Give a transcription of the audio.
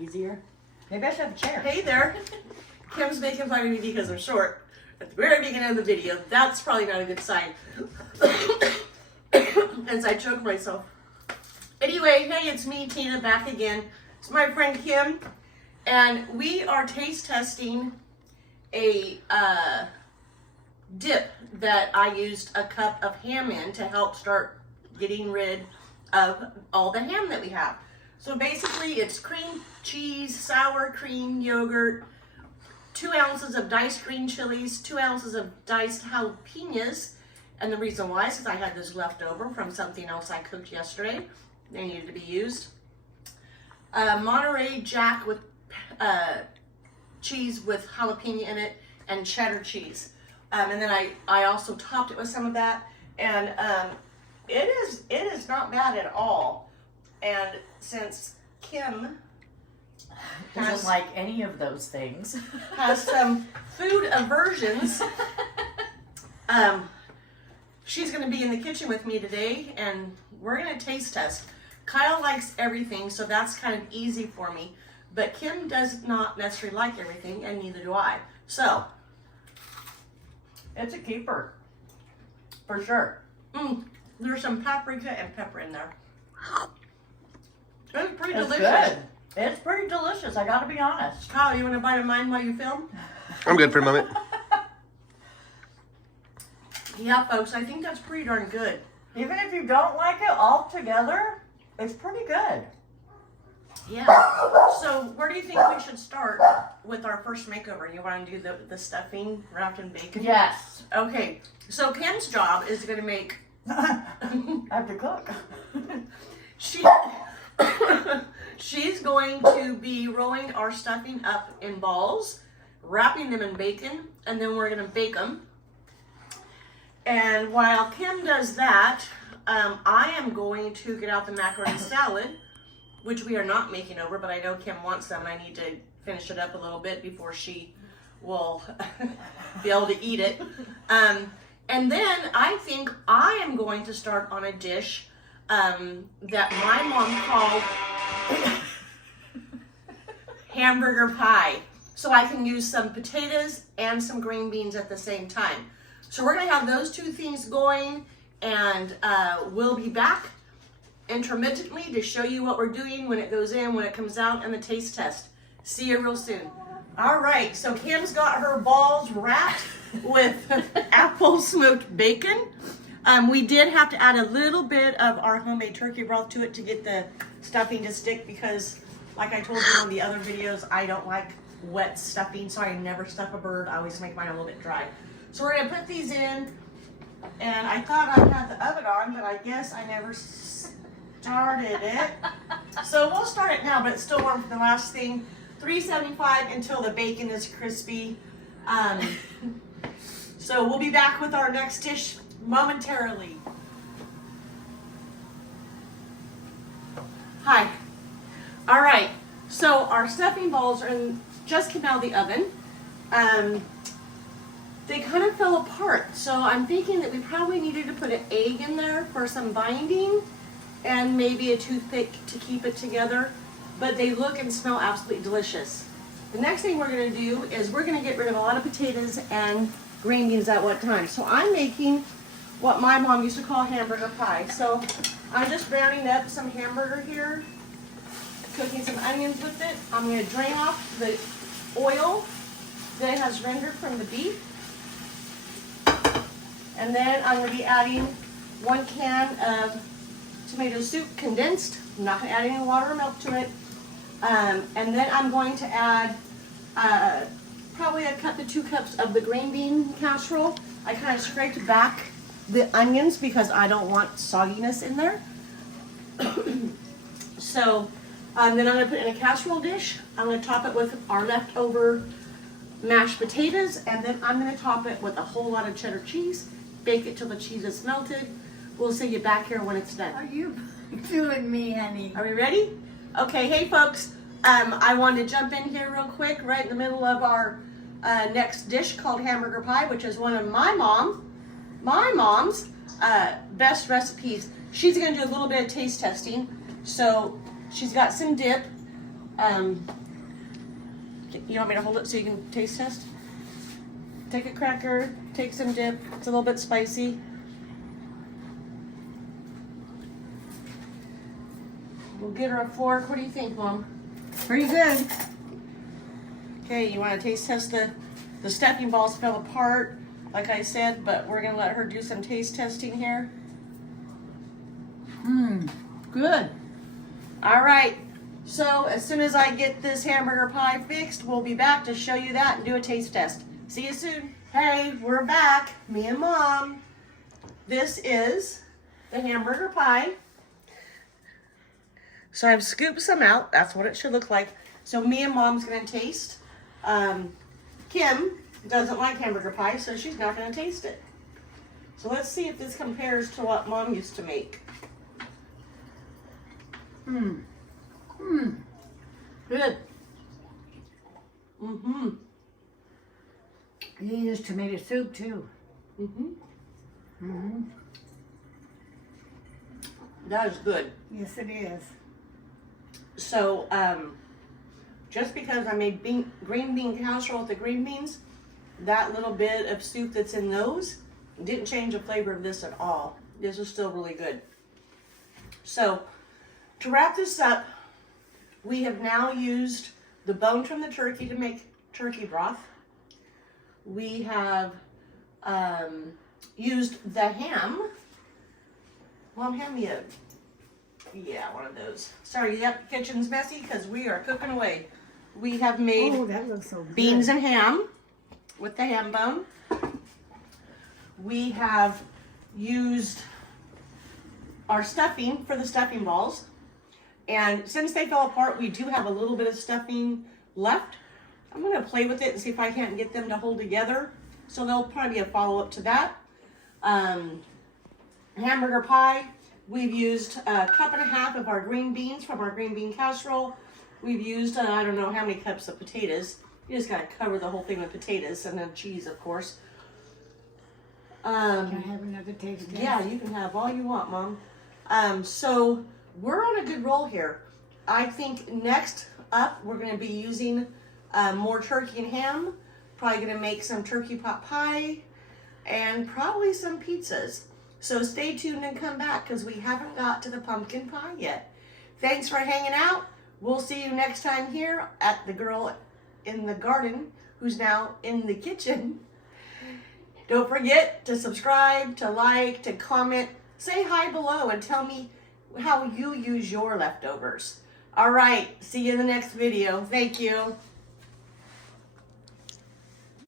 easier. Maybe I should have a chair. Hey there. Kim's making fun of me because I'm short. At the very beginning of the video, that's probably not a good sign. As I choke myself. Anyway, hey, it's me, Tina, back again. It's my friend Kim, and we are taste testing a dip that I used a cup of ham in to help start getting rid of all the ham that we have. So basically it's cream cheese, sour cream, yogurt, 2 ounces of diced green chilies, 2 ounces of diced jalapenos. And the reason why is because I had this left over from something else I cooked yesterday. They needed to be used. Monterey Jack with cheese with jalapeno in it and cheddar cheese. And then I also topped it with some of that. And it is not bad at all. And since Kim doesn't like any of those things, has some food aversions, she's going to be in the kitchen with me today, and we're going to taste test. Kyle likes everything, so that's kind of easy for me. But Kim does not necessarily like everything, and neither do I. So, it's a keeper. For sure. There's some paprika and pepper in there. It's pretty delicious. Good. It's pretty delicious, I gotta be honest. Kyle, you want to bite of mine while you film? I'm good for a moment. Yeah, folks, I think that's pretty darn good. Even if you don't like it altogether, it's pretty good. Yeah. So where do you think we should start with our first makeover? You want to do the stuffing wrapped in bacon? Yes. Okay. So Kim's job is going to make... I have to cook. She's going to be rolling our stuffing up in balls, wrapping them in bacon, and then we're going to bake them. And while Kim does that, I am going to get out the macaroni salad, which we are not making over, but I know Kim wants some, and I need to finish it up a little bit before she will be able to eat it. And then I think I am going to start on a dish that my mom called hamburger pie. So I can use some potatoes and some green beans at the same time. So we're going to have those two things going, and we'll be back intermittently to show you what we're doing when it goes in, when it comes out, and the taste test. See you real soon. All right, so Kim's got her balls wrapped with apple smoked bacon. We did have to add a little bit of our homemade turkey broth to it to get the stuffing to stick because, like I told you in the other videos, I don't like wet stuffing, so I never stuff a bird. I always make mine a little bit dry. So we're gonna put these in, and I thought I had the oven on, but I guess I never started it. So we'll start it now, but it's still warm for the last thing. 375 until the bacon is crispy. So we'll be back with our next dish momentarily. Hi. All right, so our stuffing balls just came out of the oven. They kind of fell apart, so I'm thinking that we probably needed to put an egg in there for some binding and maybe a toothpick to keep it together, but they look and smell absolutely delicious. The next thing we're going to do is we're going to get rid of a lot of potatoes and green beans at one time. So I'm making what my mom used to call hamburger pie. So I'm just browning up some hamburger here, cooking some onions with it. I'm going to drain off the oil that has rendered from the beef. And then I'm going to be adding 1 can of tomato soup condensed. I'm not going to add any water or milk to it. And then I'm going to add probably a cup to 2 cups of the green bean casserole. I kind of scraped back the onions because I don't want sogginess in there. So then I'm going to put it in a casserole dish. I'm going to top it with our leftover mashed potatoes, and then I'm going to top it with a whole lot of cheddar cheese. Bake it till the cheese is melted. We'll see you back here when it's done. Are you doing me, honey? Are we ready? Okay, hey folks, I wanted to jump in here real quick right in the middle of our next dish called hamburger pie, which is one of my mom's best recipes. She's going to do a little bit of taste testing. So she's got some dip. You want me to hold it so you can taste test? Take a cracker, take some dip. It's a little bit spicy. We'll get her a fork. What do you think, Mom? Pretty good. Okay, you want to taste test the stuffing balls fell apart, like I said, but we're going to let her do some taste testing here. Good. All right, so as soon as I get this hamburger pie fixed, we'll be back to show you that and do a taste test. See you soon. Hey, we're back, me and Mom. This is the hamburger pie. So I've scooped some out. That's what it should look like. So me and Mom's gonna taste. Kim doesn't like hamburger pie, so she's not gonna taste it. So let's see if this compares to what Mom used to make. Good. Mm-hmm. You use tomato soup too. That is good. Yes, it is. So, just because I made green bean casserole with the green beans, that little bit of soup that's in those didn't change the flavor of this at all. This is still really good. So, to wrap this up, we have now used the bone from the turkey to make turkey broth. We have used the ham. Mom, hand me a, yeah, one of those. Sorry, yep, kitchen's messy because we are cooking away. We have made that looks so good. beans and ham with the ham bone. We have used our stuffing for the stuffing balls. And since they fell apart, we do have a little bit of stuffing left. I'm gonna play with it and see if I can't get them to hold together. So there'll probably be a follow-up to that. Hamburger pie, we've used 1.5 cups of our green beans from our green bean casserole. We've used, I don't know how many cups of potatoes. You just gotta cover the whole thing with potatoes and then cheese, of course. Can I have another taste test? Yeah, you can have all you want, Mom. So we're on a good roll here. I think next up, we're gonna be using more turkey and ham. Probably gonna make some turkey pot pie and probably some pizzas. So stay tuned and come back because we haven't got to the pumpkin pie yet. Thanks for hanging out. We'll see you next time here at the girl in the garden who's now in the kitchen. Don't forget to subscribe, to like, to comment. Say hi below and tell me how you use your leftovers. All right, see you in the next video. Thank you.